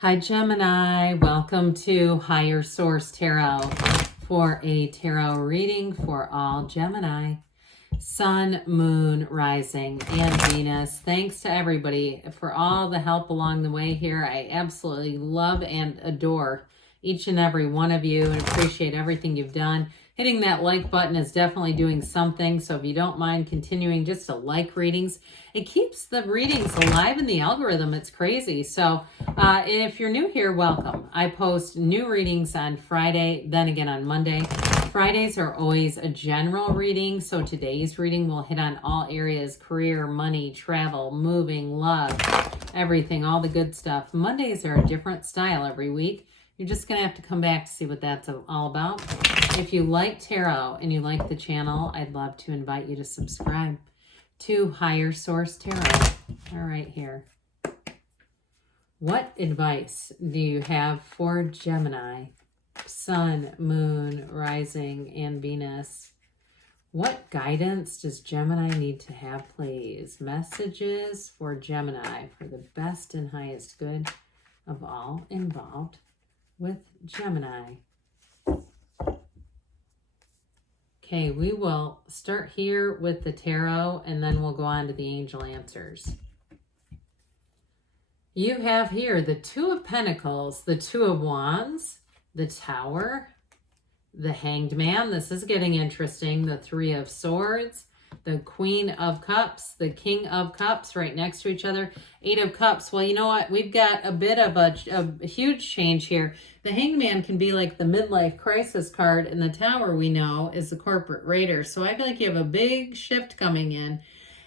Hi Gemini, welcome to Higher Source Tarot for a tarot reading for all Gemini. Sun, Moon, Rising, and Venus. Thanks to everybody for all the help along the way here. I absolutely love and adore each and every one of you and appreciate everything you've done. Hitting that like button is definitely doing something, so if you don't mind continuing just to like readings, it keeps the readings alive in the algorithm. It's crazy. So if you're new here, welcome. I post new readings on Friday, then again on Monday. Fridays are always a general reading, so today's reading will hit on all areas: career, money, travel, moving, love, everything, all the good stuff. Mondays are a different style every week. You're just going to have to come back to see what that's all about. If you like tarot and you like the channel, I'd love to invite you to subscribe to Higher Source Tarot. All right, here. What advice do you have for Gemini? Sun, Moon, Rising, and Venus. What guidance does Gemini need to have, please? Messages for Gemini for the best and highest good of all involved with Gemini. Okay, we will start here with the tarot and then we'll go on to the angel answers. You have here the Two of Pentacles, the Two of Wands, the Tower, the Hanged Man. This is getting interesting. The Three of Swords, the Queen of Cups, the King of Cups right next to each other. Eight of Cups. Well, you know what? We've got a bit of a huge change here. The Hanged Man can be like the midlife crisis card, and the Tower we know is the corporate raider. So I feel like you have a big shift coming in.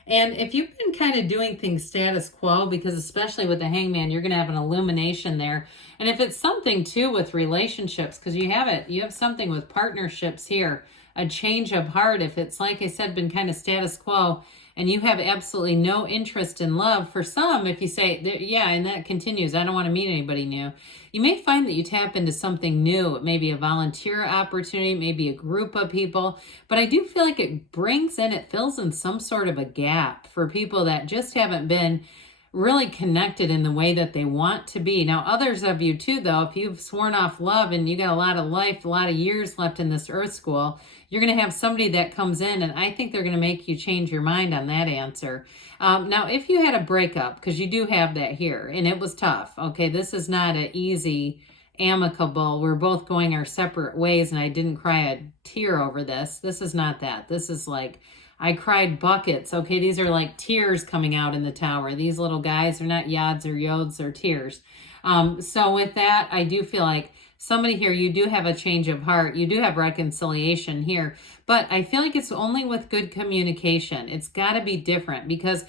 And if you've been kind of doing things status quo, because especially with the Hangman, you're going to have an illumination there. And if it's something too with relationships, because you have something with partnerships here, a change of heart. If it's, like I said, been kind of status quo and you have absolutely no interest in love, for some, if you say, yeah, and that continues, I don't want to meet anybody new, you may find that you tap into something new. It may be a volunteer opportunity, maybe a group of people, but I do feel like it fills in some sort of a gap for people that just haven't been really connected in the way that they want to be. Now, others of you too, though, if you've sworn off love and you got a lot of life, a lot of years left in this earth school, you're going to have somebody that comes in, and I think they're going to make you change your mind on that answer. Now, if you had a breakup, because you do have that here, and it was tough, okay, this is not an easy, amicable, we're both going our separate ways, and I didn't cry a tear over this. This is not that. This is like, I cried buckets. Okay, these are like tears coming out in the Tower. These little guys are not yads or yods, they're tears. So with that, I do feel like somebody here, you do have a change of heart. You do have reconciliation here. But I feel like it's only with good communication. It's got to be different, because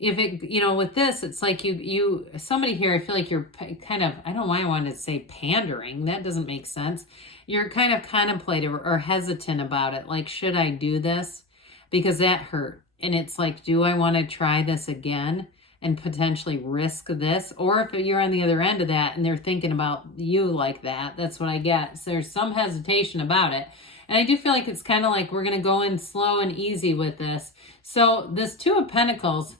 if it, with this, it's like somebody here, I feel like you're kind of, I don't know why I wanted to say pandering. That doesn't make sense. You're kind of contemplative or hesitant about it. Like, should I do this? Because that hurt. And it's like, do I want to try this again and potentially risk this? Or if you're on the other end of that and they're thinking about you like that, that's what I get. So there's some hesitation about it. And I do feel like it's kind of like we're going to go in slow and easy with this. So this Two of Pentacles,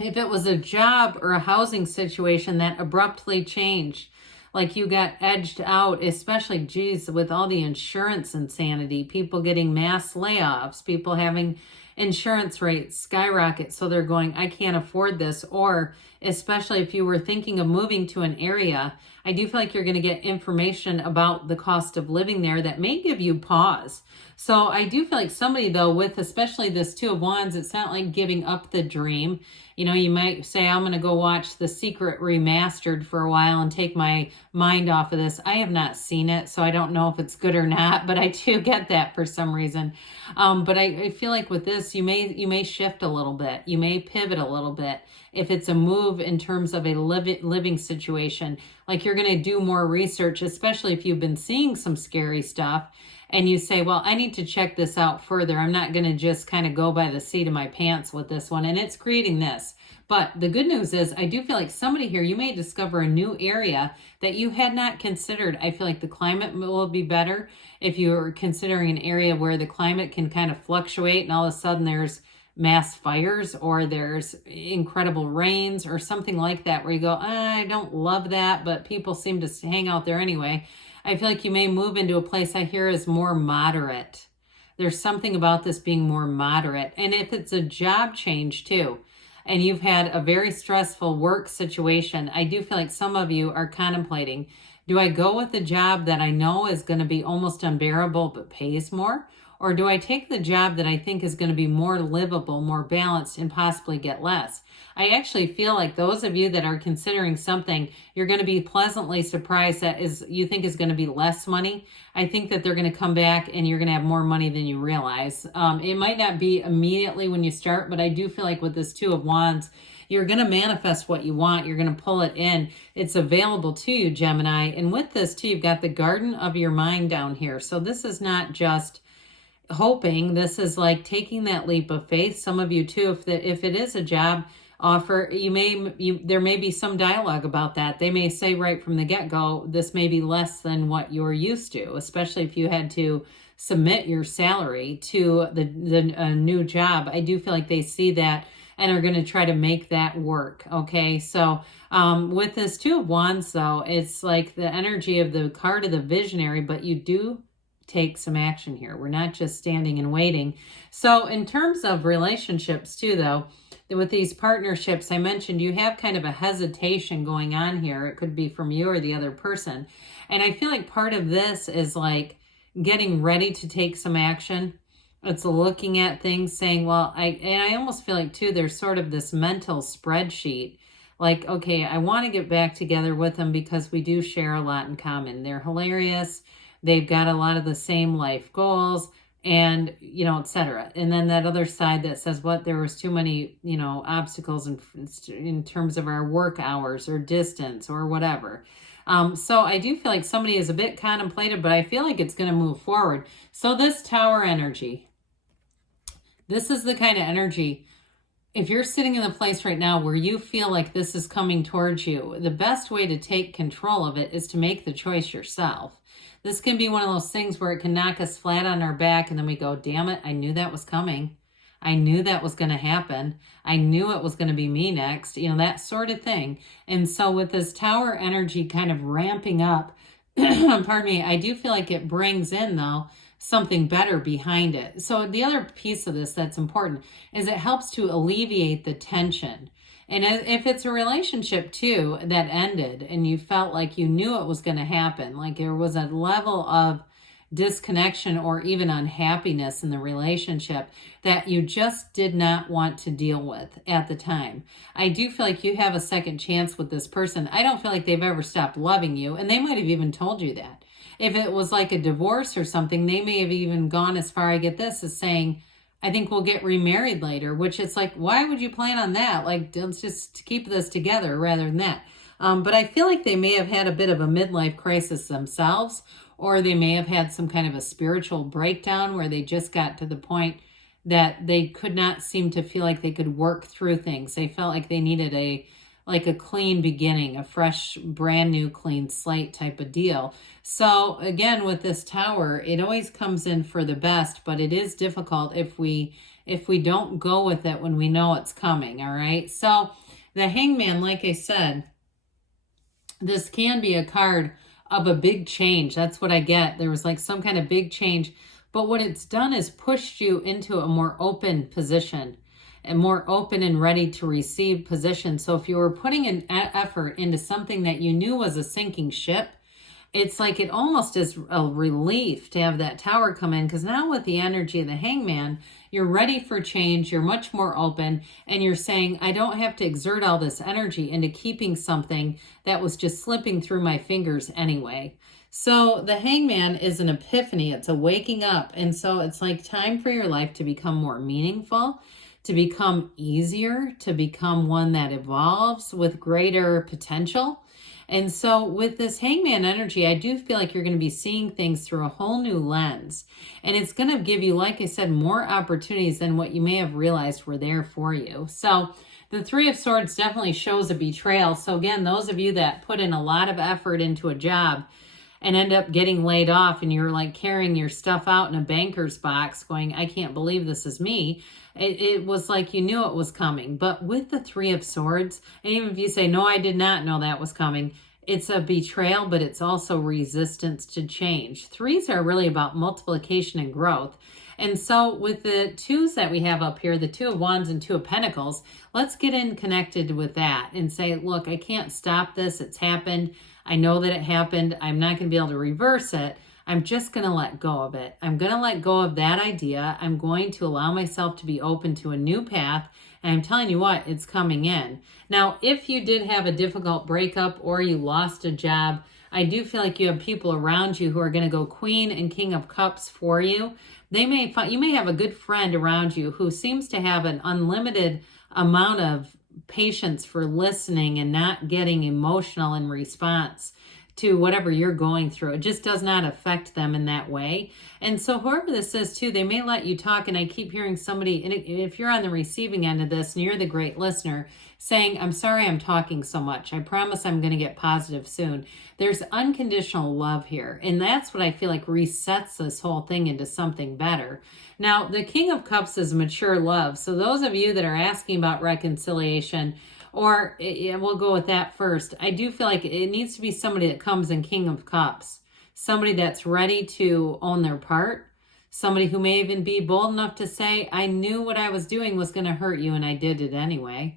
if it was a job or a housing situation that abruptly changed, like you got edged out, especially, geez, with all the insurance insanity, people getting mass layoffs, people having insurance rates skyrocket, so they're going, I can't afford this. Or especially if you were thinking of moving to an area, I do feel like you're going to get information about the cost of living there that may give you pause. So I do feel like somebody, though, with especially this Two of Wands, it's not like giving up the dream. You might say, I'm going to go watch The Secret Remastered for a while and take my mind off of this. I have not seen it, so I don't know if it's good or not, but I do get that for some reason. But I feel like with this, you may shift a little bit. You may pivot a little bit. If it's a move in terms of a living situation, like you're going to do more research, especially if you've been seeing some scary stuff. And you say, well, I need to check this out further. I'm not going to just kind of go by the seat of my pants with this one. And it's creating this. But the good news is I do feel like somebody here, you may discover a new area that you had not considered. I feel like the climate will be better if you're considering an area where the climate can kind of fluctuate and all of a sudden there's mass fires or there's incredible rains or something like that where you go, I don't love that, but people seem to hang out there anyway. I feel like you may move into a place I hear is more moderate. There's something about this being more moderate. And if it's a job change too, and you've had a very stressful work situation, I do feel like some of you are contemplating, do I go with the job that I know is going to be almost unbearable but pays more? Or do I take the job that I think is going to be more livable, more balanced, and possibly get less? I actually feel like those of you that are considering something, you're going to be pleasantly surprised that you think is going to be less money. I think that they're going to come back and you're going to have more money than you realize. It might not be immediately when you start, but I do feel like with this Two of Wands, you're going to manifest what you want. You're going to pull it in. It's available to you, Gemini. And with this too, you've got the garden of your mind down here. So this is not just hoping, this is like taking that leap of faith. Some of you too, if it is a job offer, there may be some dialogue about that. They may say right from the get-go, this may be less than what you're used to, especially if you had to submit your salary to the new job. I do feel like they see that and are going to try to make that work. Okay, so with this Two of Wands though, it's like the energy of the card of the visionary, but you do take some action here. We're not just standing and waiting. So in terms of relationships too, though, with these partnerships, I mentioned you have kind of a hesitation going on here. It could be from you or the other person. And I feel like part of this is like getting ready to take some action. It's looking at things saying, well, I almost feel like too, there's sort of this mental spreadsheet. Like, okay, I want to get back together with them because we do share a lot in common. They're hilarious. They've got a lot of the same life goals and, etc. And then that other side that says, there was too many, obstacles in terms of our work hours or distance or whatever. So I do feel like somebody is a bit contemplative, but I feel like it's going to move forward. So this Tower energy, this is the kind of energy, if you're sitting in the place right now where you feel like this is coming towards you, the best way to take control of it is to make the choice yourself. This can be one of those things where it can knock us flat on our back and then we go, damn it, I knew that was coming. I knew that was going to happen. I knew it was going to be me next, that sort of thing. And so with this Tower energy kind of ramping up, pardon me, I do feel like it brings in, though, something better behind it. So the other piece of this that's important is it helps to alleviate the tension. And if it's a relationship too that ended and you felt like you knew it was going to happen, like there was a level of disconnection or even unhappiness in the relationship that you just did not want to deal with at the time, I do feel like you have a second chance with this person. I don't feel like they've ever stopped loving you, and they might have even told you that. If it was like a divorce or something, they may have even gone as far, I get this, as saying, I think we'll get remarried later, which it's like, why would you plan on that? Like, let's just keep this together rather than that. But I feel like they may have had a bit of a midlife crisis themselves, or they may have had some kind of a spiritual breakdown where they just got to the point that they could not seem to feel like they could work through things. They felt like they needed a clean beginning, a fresh, brand new, clean slate type of deal. So again, with this Tower, it always comes in for the best, but it is difficult if we don't go with it when we know it's coming, all right? So the Hangman, like I said, this can be a card of a big change. That's what I get. There was like some kind of big change, but what it's done is pushed you into a more open position, and more open and ready to receive position. So if you were putting an effort into something that you knew was a sinking ship, it's like it almost is a relief to have that Tower come in, because now with the energy of the Hangman, you're ready for change, you're much more open, and you're saying, I don't have to exert all this energy into keeping something that was just slipping through my fingers anyway. So the Hangman is an epiphany, it's a waking up, and so it's like time for your life to become more meaningful, to become easier, to become one that evolves with greater potential. And so with this Hangman energy, I do feel like you're going to be seeing things through a whole new lens. And it's going to give you, like I said, more opportunities than what you may have realized were there for you. So the Three of Swords definitely shows a betrayal. So again, those of you that put in a lot of effort into a job, and end up getting laid off, and you're like carrying your stuff out in a banker's box going, I can't believe this is me. It was like you knew it was coming. But with the Three of Swords, and even if you say, no, I did not know that was coming, it's a betrayal, but it's also resistance to change. Threes are really about multiplication and growth. And so with the twos that we have up here, the Two of Wands and Two of Pentacles, let's get in connected with that and say, look, I can't stop this. It's happened. I know that it happened. I'm not going to be able to reverse it. I'm just going to let go of it. I'm going to let go of that idea. I'm going to allow myself to be open to a new path. And I'm telling you what, it's coming in. Now, if you did have a difficult breakup or you lost a job, I do feel like you have people around you who are going to go Queen and King of Cups for you. You may have a good friend around you who seems to have an unlimited amount of patience for listening and not getting emotional in response to whatever you're going through. It just does not affect them in that way. And so whoever this is too, they may let you talk. And I keep hearing somebody, and if you're on the receiving end of this and you're the great listener, saying, I'm sorry I'm talking so much. I promise I'm going to get positive soon. There's unconditional love here. And that's what I feel like resets this whole thing into something better. Now, the King of Cups is mature love. So those of you that are asking about reconciliation, or we'll go with that first. I do feel like it needs to be somebody that comes in King of Cups. Somebody that's ready to own their part. Somebody who may even be bold enough to say, I knew what I was doing was going to hurt you and I did it anyway.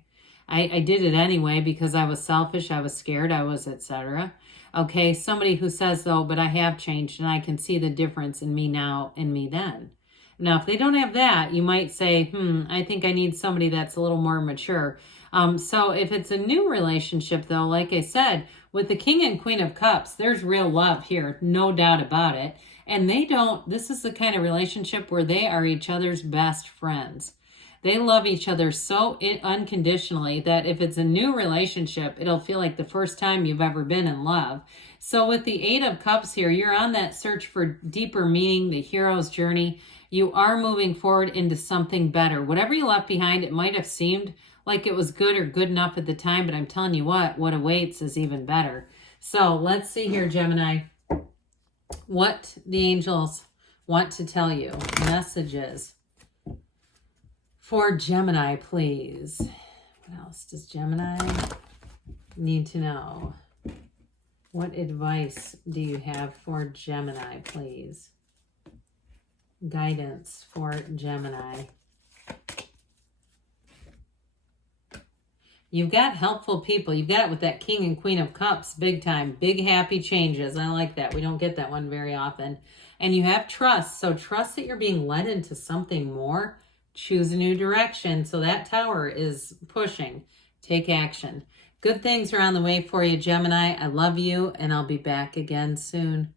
I did it anyway because I was selfish, I was scared, I was etc. Okay, somebody who says, though, but I have changed and I can see the difference in me now and me then. Now, if they don't have that, you might say, I think I need somebody that's a little more mature. So if it's a new relationship, though, like I said, with the King and Queen of Cups, there's real love here, no doubt about it. And this is the kind of relationship where they are each other's best friends. They love each other so unconditionally that if it's a new relationship, it'll feel like the first time you've ever been in love. So with the Eight of Cups here, you're on that search for deeper meaning, the hero's journey. You are moving forward into something better. Whatever you left behind, it might have seemed like it was good or good enough at the time, but I'm telling you what awaits is even better. So let's see here, Gemini, what the angels want to tell you. Messages for Gemini, please. What else does Gemini need to know? What advice do you have for Gemini, please? Guidance for Gemini. You've got helpful people. You've got it with that King and Queen of Cups, big time. Big happy changes. I like that. We don't get that one very often. And you have trust. So trust that you're being led into something more. Choose a new direction. So that Tower is pushing. Take action. Good things are on the way for you, Gemini. I love you, and I'll be back again soon.